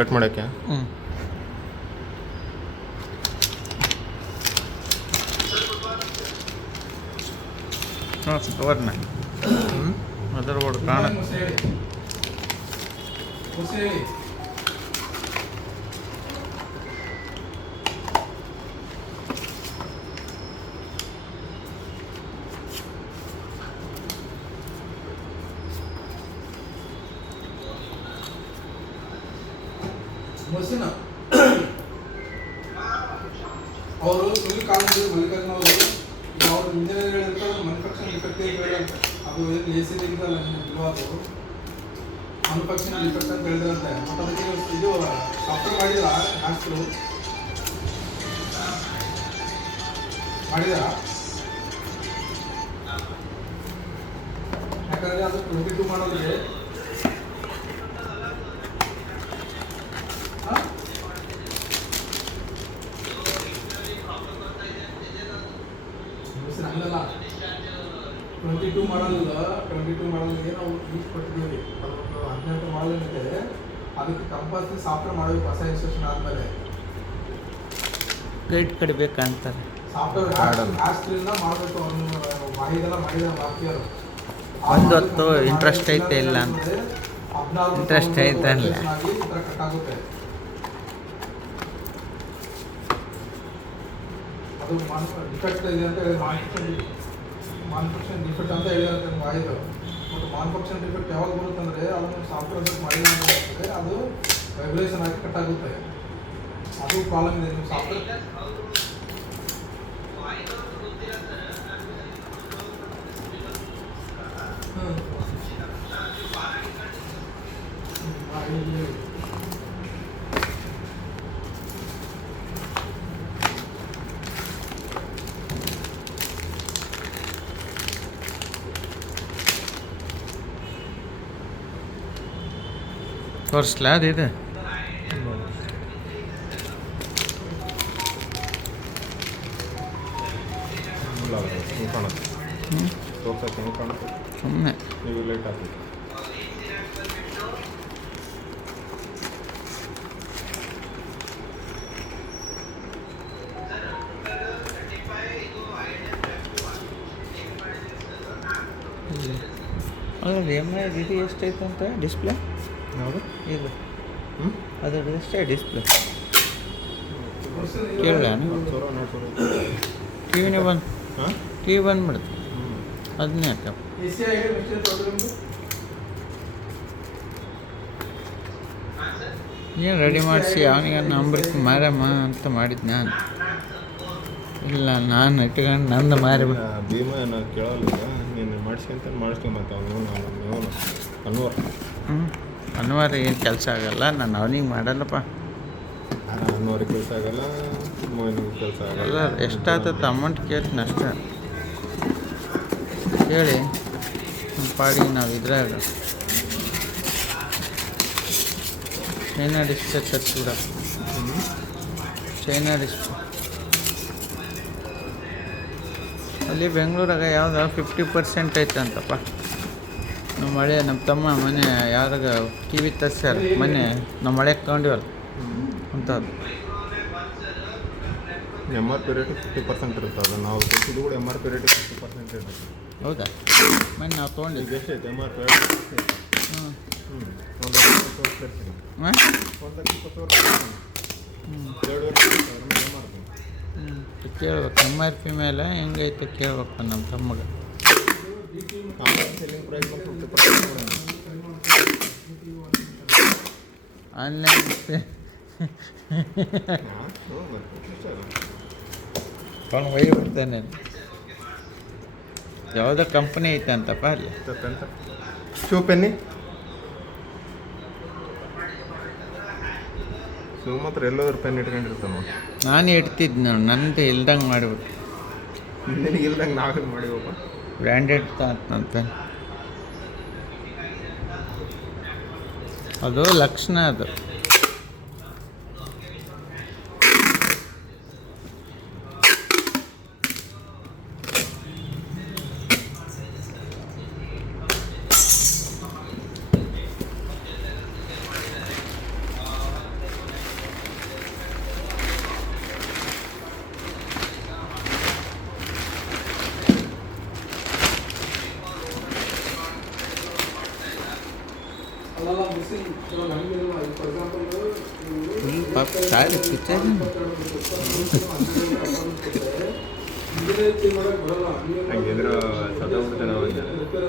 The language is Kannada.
ಪ್ಲೇಟ್ ಮಾಡೋಕ್ಕೆ. ಕವರ್ನ ಅದರ ಬೋರ್ಡ್ ಕಾಣುತ್ತೆ. ಮಸಿನ ಅವರು ಇಲ್ಲಿ ಕಾಲೇಜ್ ಮಲ್ಲಿಕಾರ್ಜುನ ಅವರು ಅವ್ರು ಇಂಜಿನಿಯರ್ ಹೇಳಿರ್ತಾರೆ ಮ್ಯಾನುಫ್ಯಾಕ್ಚರಿಂಗ್ ಡಿಫೆಕ್ಟ್ ಹೇಳಿದಂತೆ ಅದು ಏನು ಎ ಸಿ ಇದಲ್ಲ ಇಲ್ವಾದು ಮ್ಯಾನುಫ್ಯಾಕ್ಚರಿಂಗ್ ಡಿಫೆಕ್ಟ್ ಅಂತ ಹೇಳಿದ್ರಂತೆ ಮತ್ತು ಅದಕ್ಕೆ ಇದು ಸಾಫ್ಟ್ವೇರ್ ಮಾಡಿದ್ರ ಹಾಸ್ಪಿಟಲ್ ಮಾಡಿದಾರ ಯಾಕಂದರೆ ಅದು 22 ಮಾಡೋದ್ರೆ ಹಂಗಲ್ಲ 22 ಮಾಡಲ್ಗೆ ನಾವು ಯೂಸ್ ಕೊಟ್ಟಿದ್ದೀವಿ. ಅದೊಂದು 18 ಮಾಡಲ್ ಏನಿದೆ ಅದಕ್ಕೆ ಕಂಪಲ್ಸರಿ ಸಾಫ್ಟ್ವೇರ್ ಮಾಡಬೇಕು ಹೊಸ ಇನ್ಸ್ಟ್ರಕ್ಷನ್ ಆದಮೇಲೆ ಪ್ಲೇಟ್ ಕಡಿಬೇಕಂತಾರೆ. ಸಾಫ್ಟ್ವೇರ್ ಹ್ಯಾಸ್ಟ್ರಿಂದ ಮಾಡಬೇಕು. ಅವನು ಮಾಹಿದೆಲ್ಲ ಮಾಡಿದ ಬಾಕಿಯವರು ಒಂದು ಹೊತ್ತು ಇಂಟ್ರೆಸ್ಟ್ ಐತೆ ಇಲ್ಲ ಅಂತ. ಇಂಟ್ರೆಸ್ಟ್ ಐತೆ ಅಲ್ಲ ಈ ಥರ ಕಟ್ಟಾಗುತ್ತೆ. ಅದು ಡಿಫೆಕ್ಟ್ ಇದೆ ಅಂತ ಹೇಳಿ ಮ್ಯಾನುಫ್ಯಾಕ್ಚರಿಂಗ್ ಡಿಫೆಕ್ಟ್ ಅಂತ ಹೇಳಿದಂತೆ ಮಾಹಿತಿ. ಮತ್ತು ಮ್ಯಾನುಫ್ಯಾಕ್ಚರಿಂಗ್ ಡಿಫೆಕ್ಟ್ ಯಾವಾಗ ಬರುತ್ತಂದರೆ ಅದನ್ನು ಸಾಫ್ಟ್ವೇರ್ ಮಾಡಿಲ್ಲ ಅಂತಂದರೆ ಅದು ವೈಬ್ರೇಷನ್ ಆಗಿ ಕಟ್ಟಾಗುತ್ತೆ. ಅದು ಪ್ರಾಬ್ಲಮ್ ಇದೆ ನಿಮ್ಮ ಸಾಫ್ಟ್ವೇರ್. ತೋರಿಸ್ಲಾ ಅದಿದೆ. ಕಾಣುತ್ತೆ ತೋರ್ಸಕ್ಕೆ ಹೆಂಗೆ ಕಾಣುತ್ತೆ ಸುಮ್ಮನೆ ನೀವು ಲೇಟ್ ಆಗ್ತದೆ. ಅದ್ರಲ್ಲಿ ಇದು ಎಷ್ಟೈತೆ ಅಂತ ಡಿಸ್ಪ್ಲೇ ಯಾವುದು ಇದು ಅದ್ರದ್ದು ಎಷ್ಟೇ ಡಿಸ್ಪ್ಲೇ ಕೇಳ ಟಿ ವಿನೇ ಬಂದು ಹಾಂ ಟಿ ವಿ ಬಂದ್ಬಿಡುತ್ತೆ. ಅದನ್ನೇ ಹಾಕ ಏನು ರೆಡಿ ಮಾಡಿಸಿ ಅವನಿಗೆ ನಂಬರ್ಕ್ ಮಾರಮ್ಮ ಅಂತ ಮಾಡಿದ್ದು ನಾನು. ಇಲ್ಲ ನಾನು ಇಟ್ಕೊಂಡು ನಂದು ಮಾರಿಬಿಟ್ಟು ಭೀಮ ನಾವು ಕೇಳಲ್ಲ ನೀನು ಮಾಡಿಸ್ಕೊಂತ ಮಾಡಿಸ್ಕೊಂಬತ್ತ ಅವನು ಅನ್ವರ್ ಅನ್ವಾರ ಏನು ಕೆಲಸ ಆಗಲ್ಲ. ನಾನು ಅವನಿಗೆ ಮಾಡಲ್ಲಪ್ಪ. ಅನ್ವರಿಗೆ ಕೆಲಸ ಆಗಲ್ಲ, ಮೋಹನಿಗೆ ಕೆಲಸ ಆಗಲ್ಲ. ಅಲ್ಲ ಎಷ್ಟಾಗ್ತದೆ ಅಮೌಂಟ್ ಕೇಳ್ತೀನಿ ಅಷ್ಟೇ ಕೇಳಿ ನಮ್ಮ ಪಾಡಿಗೆ ನಾವು ಇದ್ರಾಗ ಚೈನಾ ಡಿಸ್ಪ್ಲೇ ತರಿಸ್ಬಿಡ. ಚೈನಾ ಡಿಸ್ಪ್ಲೇ ಅಲ್ಲಿ ಬೆಂಗಳೂರಾಗ ಯಾವ್ದು 50% ಐತಂತಪ್ಪ. ನಮ್ಮ ತಮ್ಮ ಮನೆ ಯಾವ್ದಾಗ ಟಿ ವಿ ತರ್ಸ್ಯಾರ ಮನೆ ನಮ್ಮ ಮಳೆ ತಗೊಂಡಿವಲ್ಲ ಅಂಥದ್ದು. ಎಮ್ ಆರ್ ಪಿ ರೇಟು 50% ಇರುತ್ತೆ. ಅದು ನಾವು ಕೊಟ್ಟಿದ್ದು ಕೂಡ ಎಮ್ ಆರ್ ಪಿ ರೇಟು 50% ಇರುತ್ತೆ. ಹೌದಾ? ಮನೆ ನಾವು ತೊಗೊಂಡಿದ್ವಿ. ಈಗ ಎಷ್ಟೈತೆ ಎಮ್ ಆರ್ ಪಿ? ಹ್ಞೂ ಒಂದು ಕೇಳ್ಬೇಕು. ಎಮ್ ಆರ್ ಪಿ ಮೇಲೆ ಹೆಂಗೈತೆ ಕೇಳ್ಬೇಕು ನಮ್ಮ ತಮ್ಮಗೆ. ಸೆಲ್ಲಿಂಗ್ ಪ್ರೈಸ್ 50% ಆನ್ಲೈನ್ ಅವನು ಒಯ್ಬಿಡ್ತಾನೆ. ಯಾವುದೋ ಕಂಪ್ನಿ ಐತೆ ಅಂತಪ್ಪ ಅಲ್ಲಿ. ಶೂ ಪೆನ್ನಿ ಶೂ ಮಾತ್ರ ಎಲ್ಲೋದ್ರ ಪೆನ್ ಇಟ್ಕೊಂಡಿರ್ತಾನೆ. ನಾನೇ ಇಡ್ತಿದ್ದು ನೋಡಿ, ನಂದು ಇಲ್ದಂಗೆ ಮಾಡಿಬಿಟ್ಟು. ನಿನಗೆ ಇಲ್ದಂಗೆ ನಾವೇ ಮಾಡಿವಪ್ಪ. ಬ್ರ್ಯಾಂಡೆಡ್ ನನ್ನ ಪೆನ್ ಅದು ಲಕ್ಷಣ. ಅದು ಅಲ್ಲೆಲ್ಲ ಮಿಸ್ಸಿಂಗ್ ಇವಾಗ ಹಂಗಿಲ್ಲ. ಈಗ ಫಾರ್ ಎಕ್ಸಾಂಪಲ್ ಫುಲ್ ಪಾಪ ಶಾಲೆ ಪಿಕ್ಚರ್ ಇಂಜಿನಿಯರ್ ಚೇಂಜ್ ಮಾಡಕ್ಕೆ ಬರಲ್ಲ. ಹಂಗಿದ್ರೆ ಸತ್ತೋಗ್ಬಿಡ್ತಾನೆ ಅವಾಗ. ರಿಪೇರ್